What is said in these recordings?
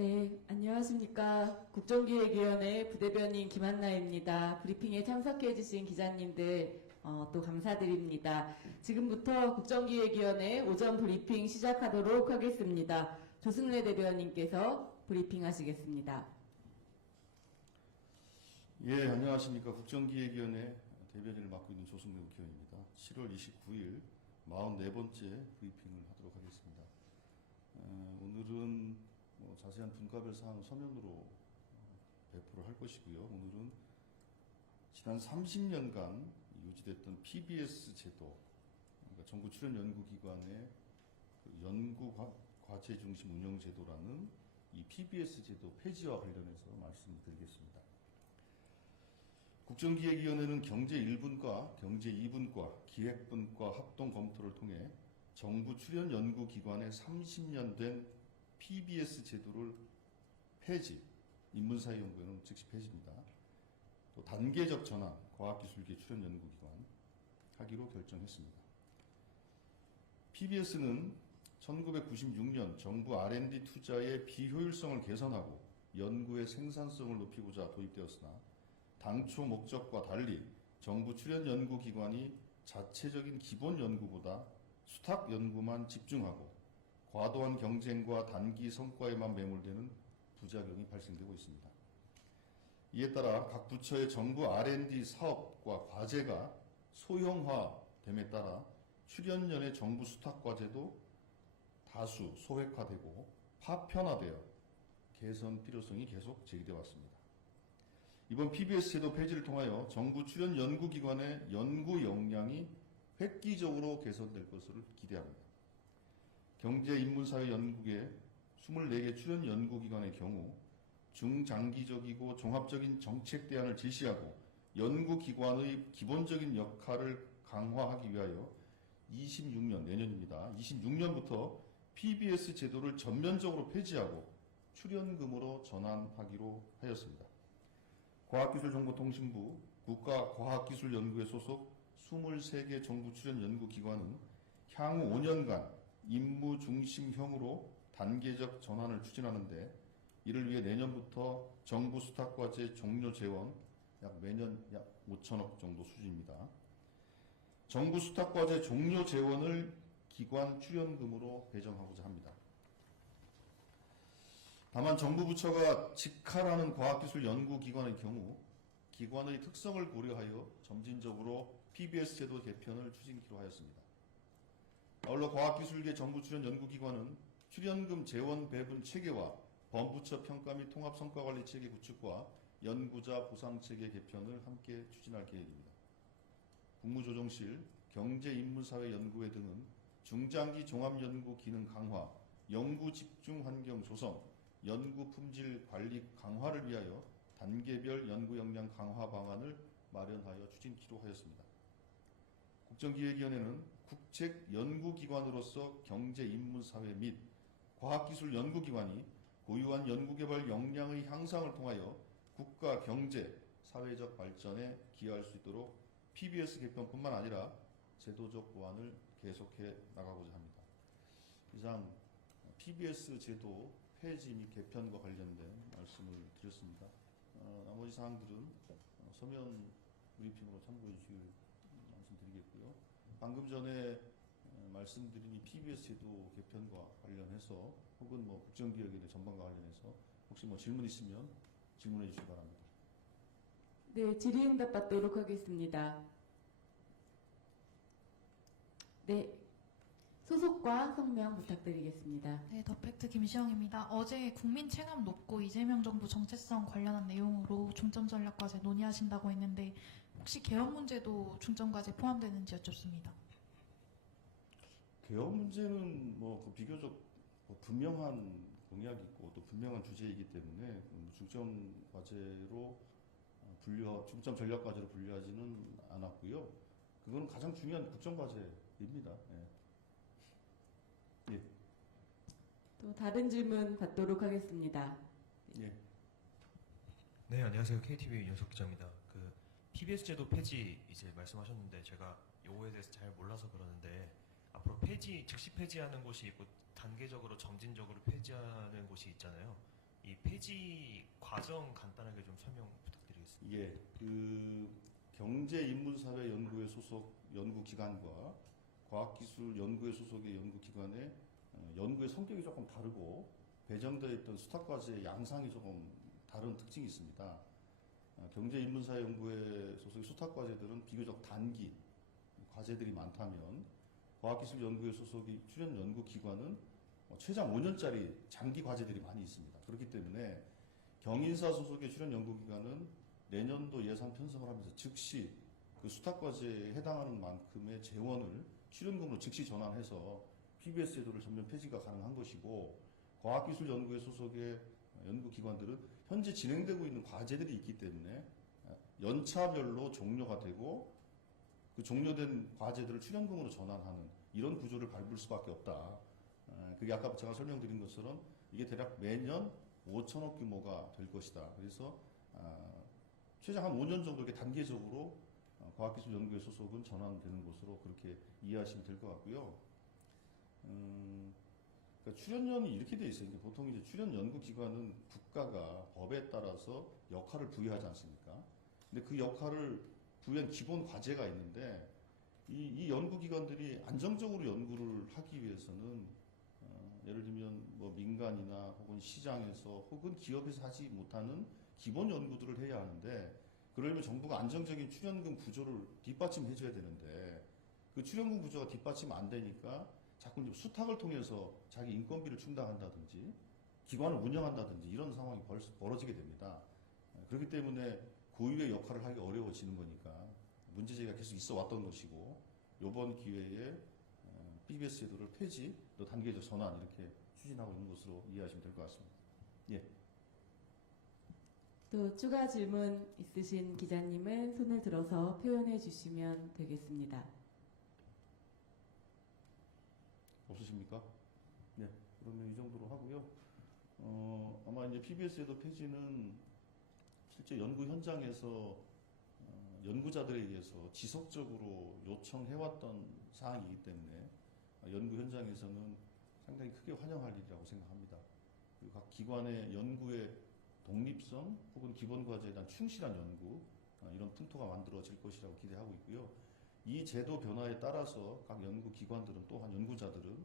네, 안녕하십니까. 국정기획위원회 부대변인 김한나입니다. 브리핑에 참석해주신 기자님들 또 감사드립니다. 지금부터 국정기획위원회 오전 브리핑 시작하도록 하겠습니다. 조승래 대변인께서 브리핑하시겠습니다. 예, 안녕하십니까. 국정기획위원회 대변인을 맡고 있는 조승래 국회의원입니다. 7월 29일 44번째 브리핑을 하도록 하겠습니다. 오늘은 자세한 분과별 사항 서면으로 배포를 할 것이고요. 오늘은 지난 30년간 유지됐던 PBS 제도, 그러니까 정부 출연 연구기관의 연구 과제 중심 운영 제도라는 이 PBS 제도 폐지와 관련해서 말씀을 드리겠습니다. 국정기획위원회는 경제 1분과 경제 2분과 기획분과 합동 검토를 통해 정부 출연 연구기관의 30년 된 PBS 제도를 폐지, 인문사회연구회는 즉시 폐지입니다. 또 단계적 전환, 과학기술계 출연 연구기관 하기로 결정했습니다. PBS는 1996년 정부 R&D 투자의 비효율성을 개선하고 연구의 생산성을 높이고자 도입되었으나 당초 목적과 달리 정부 출연 연구기관이 자체적인 기본 연구보다 수탁 연구만 집중하고 과도한 경쟁과 단기 성과에만 매몰되는 부작용이 발생되고 있습니다. 이에 따라 각 부처의 정부 R&D 사업과 과제가 소형화됨에 따라 출연연의 정부 수탁 과제도 다수 소획화되고 파편화되어 개선 필요성이 계속 제기되어 왔습니다. 이번 PBS 제도 폐지를 통하여 정부 출연 연구기관의 연구 역량이 획기적으로 개선될 것을 기대합니다. 경제인문사회연구계 24개 출연 연구기관의 경우 중장기적이고 종합적인 정책 대안을 제시하고 연구기관의 기본적인 역할을 강화하기 위하여 26년, 내년입니다. 26년부터 PBS 제도를 전면적으로 폐지하고 출연금으로 전환하기로 하였습니다. 과학기술정보통신부 국가과학기술연구회 소속 23개 정부 출연 연구기관은 향후 5년간 임무 중심형으로 단계적 전환을 추진하는데 이를 위해 내년부터 정부 수탁과제 종료 재원 매년 약 5천억 정도 수준입니다. 정부 수탁과제 종료 재원을 기관 출연금으로 배정하고자 합니다. 다만 정부 부처가 직할하는 과학기술 연구기관의 경우 기관의 특성을 고려하여 점진적으로 PBS 제도 개편을 추진키로 하였습니다. 아울러 과학기술계 정부 출연 연구기관은 출연금 재원 배분 체계와 범부처 평가 및 통합 성과관리 체계 구축과 연구자 보상 체계 개편을 함께 추진할 계획입니다. 국무조정실, 경제인문사회연구회 등은 중장기 종합연구 기능 강화, 연구 집중 환경 조성, 연구 품질 관리 강화를 위하여 단계별 연구 역량 강화 방안을 마련하여 추진키로 하였습니다. 국정기획위원회는 국책 연구기관으로서 경제인문사회 및 과학기술 연구기관이 고유한 연구개발 역량의 향상을 통하여 국가 경제, 사회적 발전에 기여할 수 있도록 PBS 개편뿐만 아니라 제도적 보완을 계속해 나가고자 합니다. 이상 PBS 제도 폐지 및 개편과 관련된 말씀을 드렸습니다. 나머지 사항들은 서면 브리핑으로 참고해 주시길 말씀드리겠고요. 방금 전에 말씀드린 이 PBS 제도 개편과 관련해서 혹은 국정기획의 전반과 관련해서 혹시 질문 있으면 질문해 주시기 바랍니다. 네, 질의응답 받도록 하겠습니다. 네, 소속과 성명 부탁드리겠습니다. 네, 더팩트 김시영입니다. 어제 국민 체감 높고 이재명 정부 정체성 관련한 내용으로 중점 전략 과제 논의하신다고 했는데 혹시 개헌 문제도 중점 과제 포함되는지 여쭙습니다. 개헌 문제는 비교적 분명한 공약이 있고 또 분명한 주제이기 때문에 중점 과제로 중점 전략 과제로 분류하지는 않았고요. 그건 가장 중요한 국정 과제입니다. 예. 또 다른 질문 받도록 하겠습니다. 예. 네, 안녕하세요. KTV 윤석 기자입니다. PBS 제도 폐지 이제 말씀하셨는데 제가 요거에 대해서 잘 몰라서 그러는데 앞으로 즉시 폐지하는 곳이 있고 단계적으로 점진적으로 폐지하는 곳이 있잖아요. 폐지 과정 간단하게 좀 설명 부탁드리겠습니다. 예, 경제인문사회연구회 소속 연구기관과 과학기술연구회 소속의 연구기관의 연구의 성격이 조금 다르고 배정되어 있던 수탁과제의 양상이 조금 다른 특징이 있습니다. 경제인문사회연구회 소속의 수탁과제들은 비교적 단기 과제들이 많다면 과학기술연구회 소속의 출연연구기관은 최장 5년짜리 장기 과제들이 많이 있습니다. 그렇기 때문에 경인사 소속의 출연연구기관은 내년도 예산 편성을 하면서 즉시 그 수탁과제에 해당하는 만큼의 재원을 출연금으로 즉시 전환해서 PBS 제도를 전면 폐지가 가능한 것이고, 과학기술연구회 소속의 연구기관들은 현재 진행되고 있는 과제들이 있기 때문에 연차별로 종료가 되고 그 종료된 과제들을 출연금으로 전환하는 이런 구조를 밟을 수밖에 없다. 그게 아까 제가 설명드린 것처럼 이게 대략 매년 5천억 규모가 될 것이다. 그래서 최장 한 5년 정도 이렇게 단계적으로 과학기술연구회 소속은 전환되는 것으로 그렇게 이해하시면 될 것 같고요. 그러니까 출연연이 이렇게 돼 있어요. 그러니까 보통 이제 출연연구기관은 국가가 법에 따라서 역할을 부여하지 않습니까? 근데 그 역할을 부여한 기본 과제가 있는데 이 연구기관들이 안정적으로 연구를 하기 위해서는 예를 들면 뭐 민간이나 혹은 시장에서 혹은 기업에서 하지 못하는 기본 연구들을 해야 하는데, 그러려면 정부가 안정적인 출연금 구조를 뒷받침해줘야 되는데 그 출연금 구조가 뒷받침 안 되니까 자꾸 이제 수탁을 통해서 자기 인건비를 충당한다든지 기관을 운영한다든지 이런 상황이 벌어지게 됩니다. 그렇기 때문에 고유의 역할을 하기 어려워지는 거니까 문제제기가 계속 있어 왔던 것이고, 이번 기회에 PBS 제도를 폐지, 또 단계적 전환 이렇게 추진하고 있는 것으로 이해하시면 될 것 같습니다. 예. 또 추가 질문 있으신 기자님은 손을 들어서 표현해 주시면 되겠습니다. 없으십니까? 네. 그러면 이 정도로 하고요. 아마 이제 PBS 제도 폐지는 실제 연구 현장에서 연구자들에 의해서 지속적으로 요청해왔던 사항이기 때문에 연구 현장에서는 상당히 크게 환영할 일이라고 생각합니다. 그리고 각 기관의 연구의 독립성 혹은 기본 과제에 대한 충실한 연구, 이런 풍토가 만들어질 것이라고 기대하고 있고요. 이 제도 변화에 따라서 각 연구기관들은, 또한 연구자들은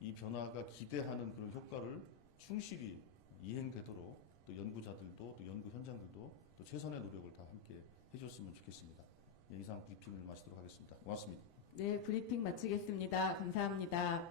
이 변화가 기대하는 그런 효과를 충실히 이행되도록 또 연구자들도 또 연구 현장들도 또 최선의 노력을 다 함께 해줬으면 좋겠습니다. 예, 이상 브리핑을 마치도록 하겠습니다. 고맙습니다. 네, 브리핑 마치겠습니다. 감사합니다.